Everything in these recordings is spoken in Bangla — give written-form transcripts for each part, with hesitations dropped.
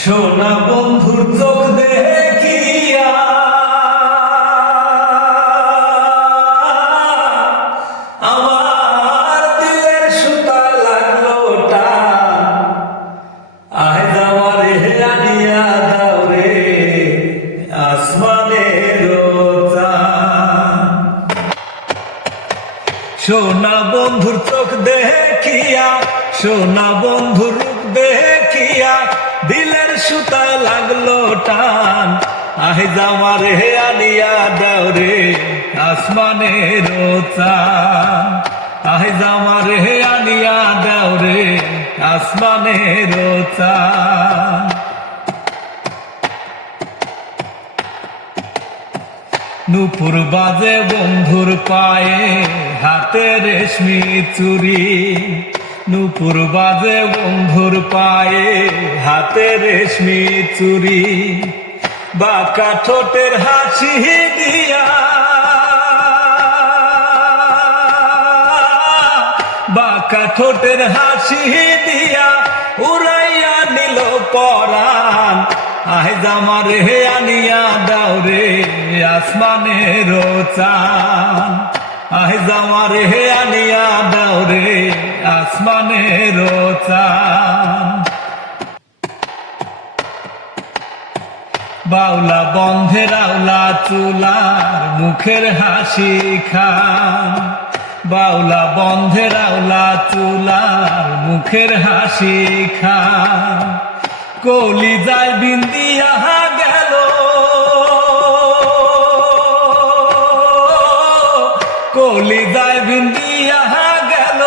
সোনা বন্ধুর চোখ দেখিয়া আমার দিলের সুতায় লাগলো টান। আয় যাওয়ারে আনিয়া দাও রে আসমানের চাঁদ। সোনা বন্ধুর চোখ দেখিয়া, সোনা বন্ধুর রূপ দেখিয়া দিলের সুতায় লাগলো টান। আহে জামারে আনিয়া দাও রে আসমানের চাঁদ। আহে জামারে আনিয়া দাও রে আসমানের চাঁদ। নুপুর বাজে বন্ধুর পায়ে হাতে রেশমি চুরি। নুপুর বাজে বন্ধুর পায়ে হাতে রেশমি চুরি। বাঁকা ঠোঁটের হাসি দিয়া, বাঁকা ঠোঁটের হাসি দিয়া উড়াইয়া নিল পরাণ। আহে জামারে আনিয়া দাও রে আসমানের চাঁদ। আহে জামারে আনিয়া দাও রে আসমানের চাঁদ। বাউলা বন্ধে রাউলা চুলার মুখের হাসি খান। বাউলা বন্ধে রাউলা চুলার মুখের হাসি খান। কলি যায় বিন্দিয়া গেল, কলি যায় বিন্দিয়া গেল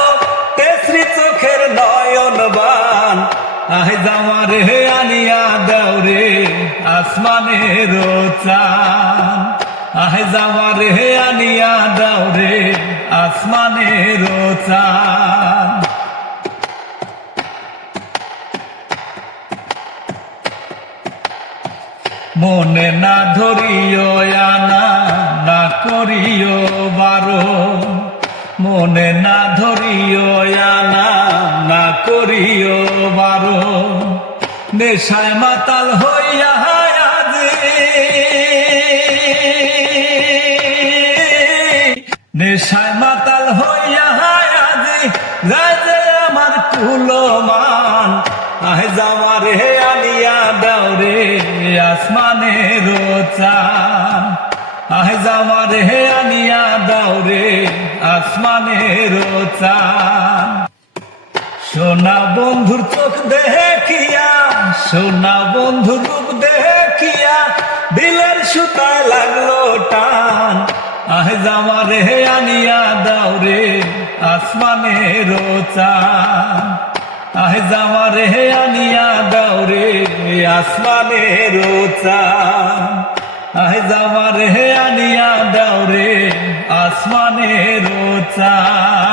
তেসরি চোখের নয়ন বান। আহে জামারে আনিয়া দাও রে আসমানের চাঁদ। আহে জামারে আনিয়া দাও রে আসমানের চাঁদ। মনে না ধরিও আনা না করিও বারো। মনে না ধরিও আনা না করিও বারো। নেশায় মাতাল হইয়া আজি, নেশায় মাতাল হইয়া আজি রাজে আমার কুলমান। আহে জামারে আনিয়া দাও রে আসমানের চাঁদ। আহে জামারে আনিয়া দাও রে আসমানের চাঁদ। সোনা বন্ধুর চোখ দেখিয়া, সোনা বন্ধুর রূপ দেখিয়া দিলের সুতায় লাগলো টান। আহে জামারে আনিয়া দাও রে আসমানের চাঁদ। আহে জামারে আনিয়া দাও রে আসমানের চাঁদ। আহে জামারে আনিয়া দাও রে আসমানের চাঁদ।